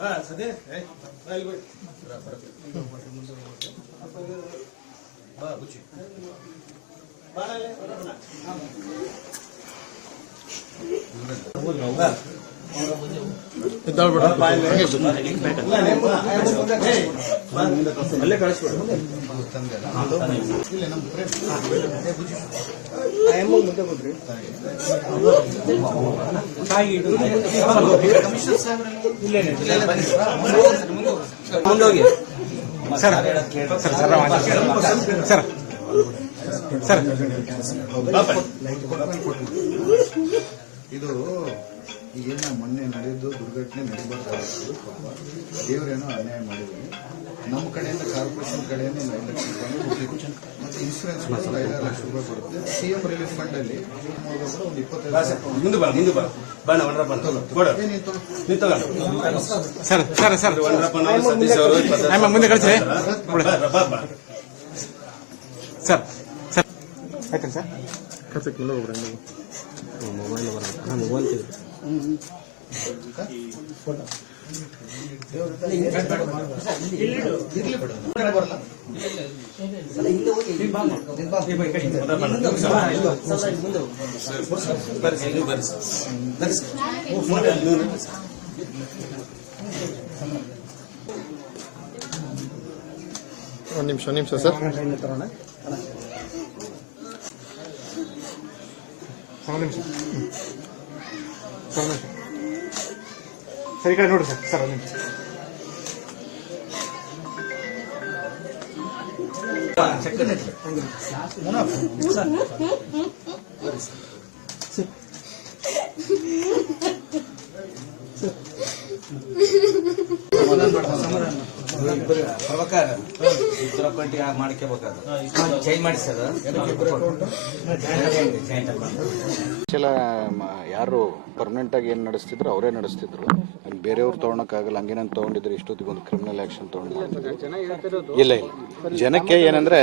Ah, ¿sabes? ¿Eh? ¿Sabes? ¿Sabes? ¿Sabes? ಅಲ್ಲೇ ಕಳಿಸ್ಬಿಡು ಮುಂದೋಗಿ sir sir sir sir sir ಇದು ಈಗೇನು ಮೊನ್ನೆ ನಡೆದು ದುರ್ಘಟನೆ ನಡೀಬಾರ್ದು ಪಾಪ. ದೇವರೇನೋ ಅನ್ಯಾಯ ಮಾಡಿದ್ವಿ ನಮ್ಮ ಕಡೆಯಿಂದ ಕಾರ್ಪೊರೇಷನ್ ಕಡೆಯಿಂದ ಒಂದು ಐದು ಲಕ್ಷ ರೂಪಾಯಿ. ಮತ್ತೆ ಇನ್ಸೂರೆನ್ಸ್ ಒಂದು ಐದಾರು ಲಕ್ಷ ರೂಪಾಯಿ ಬರುತ್ತೆ ಸಿ ಎಂ ರಿಲೀಫ್ ಫಂಡ್ ಅಲ್ಲಿ ಕೂಡ ಒಂದು ಇಪ್ಪತ್ತೈದು ಬಾ ಸರ್, ಮುಂದೆ ಬಾ ಮುಂದೆ ಬಾ. ಬಾ ಸರ್ ವಂಡ್ರಪ್ಪ ಕೊಡು. ಏನಿತ್ತು ನೀ ತಗೋ. ಸರ್ ಸರ್ ಕಳ್ಸಕ್ಕೆ ಮುಂದೆ ಹೋಗ್ಬಿಡಿ ಮೊಬೈಲ್ ತೆಗೆದು ಮೊಬೈಲ್ ಒಂದು ನಿಮಿಷ ನಿಮಿಷ ಸರ್. ಒಂದು ನಿಮಿಷ ಸರ್ ಒಂದು ನಿಮಿಷ ಸರ್ ಈ ಕಡೆ ನೋಡ್ರಿ ಸರ್ ಸರ್ ಒಂದು ನಿಮಿಷ ಪ್ರಭಾಕರ್ ಇಬ್ಬರ ಅಕೌಂಟ್ ಮಾಡ್ಕೋಬೇಕಾದ ಚೇಂಜ್ ಮಾಡಿ ಸರ್ ಯಾರು ಪರ್ಮನೆಂಟ್ ಆಗಿ ಏನು ನಡೆಸ್ತಿದ್ರು ಅವರೇ ನಡೆಸ್ತಿದ್ರು. ಹಂಗ್ ಬೇರೆಯವ್ರು ತೊಗೊಳಕ್ಕಾಗಲ್ಲ ಹಂಗೇನಂತ ತಗೊಂಡಿದ್ರೆ ಇಷ್ಟೊತ್ತಿಗೆ ಒಂದು ಕ್ರಿಮಿನಲ್ ಆಕ್ಷನ್ ತಗೊಂಡಿದ್ರು. ಇಲ್ಲ ಇಲ್ಲ. ಜನಕ್ಕೆ ಏನಂದ್ರೆ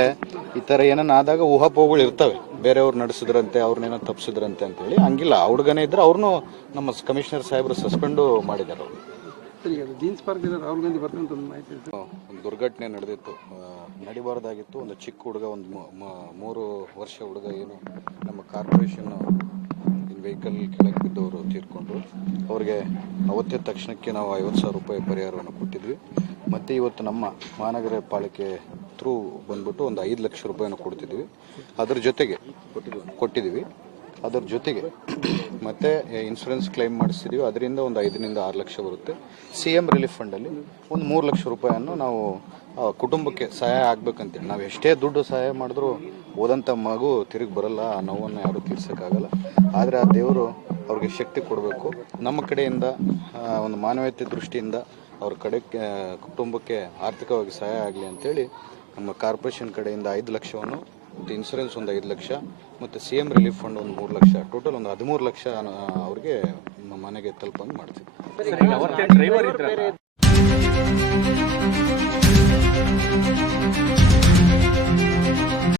ಈ ತರ ಏನನ್ನ ಆದಾಗ ಊಹಾಪೋಹಗಳು ಇರ್ತವೆ. ಬೇರೆಯವ್ರು ನಡೆಸಿದ್ರಂತೆ ಅವ್ರನ್ನೇನೋ ತಪ್ಪಿಸಿದ್ರಂತೆ ಅಂತ ಹೇಳಿ ಹಂಗಿಲ್ಲ ಹುಡುಗನೇ ಇದ್ರೆ ಅವ್ರನ್ನೂ ನಮ್ಮ ಕಮಿಷನರ್ ಸಾಹೇಬರು ಸಸ್ಪೆಂಡು ಮಾಡಿದ್ದಾರೆ ಅವ್ರು. ರಾಹುಲ್ ಒಂದು ಮಾಹಿತಿ ಒಂದು ದುರ್ಘಟನೆ ನಡೆದಿತ್ತು. ನಡಿಬಾರ್ದಾಗಿತ್ತು. ಒಂದು ಚಿಕ್ಕ ಹುಡುಗ, ಒಂದು ಮೂರು ವರ್ಷ ಹುಡುಗ ಏನು ನಮ್ಮ ಕಾರ್ಪೊರೇಷನ್ ವೆಹಿಕಲ್ ಕೆಳಗೆ ಬಿದ್ದವರು ತೀರ್ಕೊಂಡ್ರು. ಅವ್ರಿಗೆ ಅವತ್ತೇ ತಕ್ಷಣಕ್ಕೆ ನಾವು ಐವತ್ತು ಸಾವಿರ ರೂಪಾಯಿ ಪರಿಹಾರವನ್ನು ಕೊಟ್ಟಿದ್ವಿ. ಮತ್ತು ಇವತ್ತು ನಮ್ಮ ಮಹಾನಗರ ಪಾಲಿಕೆ ಥ್ರೂ ಬಂದ್ಬಿಟ್ಟು ಒಂದು ಐದು ಲಕ್ಷ ರೂಪಾಯಿಯನ್ನು ಕೊಡ್ತಿದ್ವಿ. ಅದ್ರ ಜೊತೆಗೆ ಕೊಟ್ಟಿದ್ದೀವಿ ಅದರ ಜೊತೆಗೆ ಮತ್ತೆ ಇನ್ಶೂರೆನ್ಸ್ ಕ್ಲೈಮ್ ಮಾಡಿಸಿದೀವಿ. ಅದರಿಂದ ಒಂದು ಐದರಿಂದ ಆರು ಲಕ್ಷ ಬರುತ್ತೆ. ಸಿ ಎಂ ರಿಲೀಫ್ ಫಂಡಲ್ಲಿ ಒಂದು ಮೂರು ಲಕ್ಷ ರೂಪಾಯಿಯನ್ನು ನಾವು ಕುಟುಂಬಕ್ಕೆ ಸಹಾಯ ಆಗ್ಬೇಕಂತೇಳಿ. ನಾವು ಎಷ್ಟೇ ದುಡ್ಡು ಸಹಾಯ ಮಾಡಿದ್ರೂ ಓದಂಥ ಮಗು ತಿರುಗಿ ಬರಲ್ಲ, ಆ ನೋವನ್ನು ಯಾರೂ ತೀರ್ಸೋಕ್ಕಾಗಲ್ಲ. ಆದರೆ ಆ ದೇವರು ಅವ್ರಿಗೆ ಶಕ್ತಿ ಕೊಡಬೇಕು. ನಮ್ಮ ಕಡೆಯಿಂದ ಒಂದು ಮಾನವೀಯತೆ ದೃಷ್ಟಿಯಿಂದ ಅವ್ರ ಕಡೆ ಕುಟುಂಬಕ್ಕೆ ಆರ್ಥಿಕವಾಗಿ ಸಹಾಯ ಆಗಲಿ ಅಂತೇಳಿ ನಮ್ಮ ಕಾರ್ಪೊರೇಷನ್ ಕಡೆಯಿಂದ ಐದು ಲಕ್ಷವನ್ನು ಮತ್ತು ಇನ್ಸೂರೆನ್ಸ್ ಒಂದು ಐದು ಲಕ್ಷ, ಮತ್ತು ಸಿ ಎಂ ರಿಲೀಫ್ ಫಂಡ್ ಒಂದು ಮೂರು ಲಕ್ಷ. ಟೋಟಲ್ ಒಂದು ಹದಿಮೂರು ಲಕ್ಷ ಅವ್ರಿಗೆ ಮನೆಗೆ ತಲುಪಂಗೆ ಮಾಡ್ತೀವಿ.